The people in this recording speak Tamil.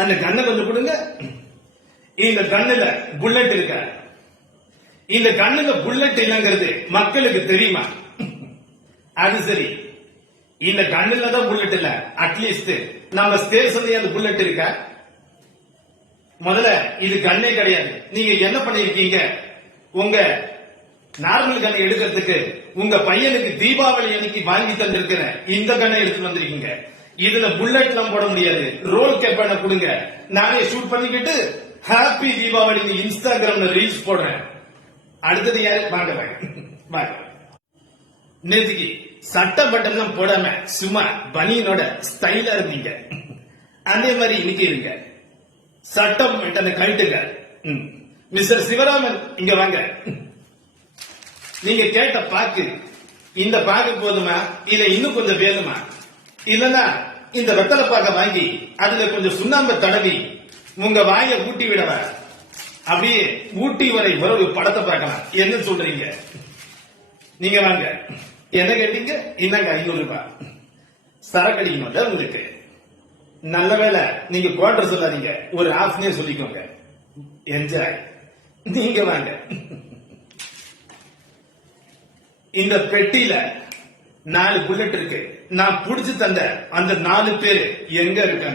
அந்த கண்ணை கொஞ்சம் கொடுங்க. இந்த கண்ணுல புல்லட் இருக்க. இந்த கண்ணுல புல்லட் இல்லங்கிறது மக்களுக்கு தெரியுமா? அது சரி, இந்த கண்ணுல தான் புல்லட் இல்ல, அட்லீஸ்ட் நம்ம ஸ்டேஷன்ல அந்த புல்லட் இருக்க. முதல்ல இது கண்ணே கிடையாது. நீங்க என்ன பண்ணிருக்கீங்க? உங்க நார்மல் கண்ணை எடுக்கிறதுக்கு உங்க பையனுக்கு தீபாவளி அன்னைக்கு வாங்கி தந்திருக்கிற இந்த கண்ணை எடுத்து வந்திருக்கீங்க. இதுல புல்லட் எல்லாம் போட முடியாது. ரோல் கேப்பனை கொடுங்க, நானே ஷூட் பண்ணிக்கிட்டு ஹாப்பி தீபாவளி இன்ஸ்டாகிராம்ல ரீல்ஸ் போடுறேன். அடுத்தது யாரு? வாங்க வாங்க. நேற்றுக்கு சட்ட பட்டன் போடாம சும்மா பனியனோட ஸ்டைலா இருந்தீங்க. அதே மாதிரி இன்னைக்கு இருங்க. சட்டம் பட்டனை கழட்டுங்க. மிஸ்டர் சிவராமன் இங்க வாங்க. நீங்க கேட்ட பாக்கு, இந்த பாக்கு போதுமா இல்ல இன்னும் கொஞ்சம் வேணுமா? இல்லன்னா இந்த வெத்தலை பாக்க வாங்கி அதுல கொஞ்சம் சுண்ணாம்பு தடவி உங்க வாயை ஊட்டி விடவ? அப்படியே ஊட்டி வரை ஒரு படத்தை பார்க்கலாம். என்ன சொல்றீங்க? நீங்க வாங்க. என்ன கேட்டீங்க? என்னங்க 500 ரூபாய் சரக்கு அடிக்கணும்ல உங்களுக்கு? நல்ல வேலை நீங்க குவார்டர் சொல்லாதீங்க, ஒரு ஹாஃப்னே சொல்லிக்கோங்க. என்ஜாய். நீங்க வாங்க. இந்த பெட்டியில 4 புல்லட் இருக்கு. நான் புடிச்சு தந்த அந்த 4 பேரு எங்க இருக்காங்க?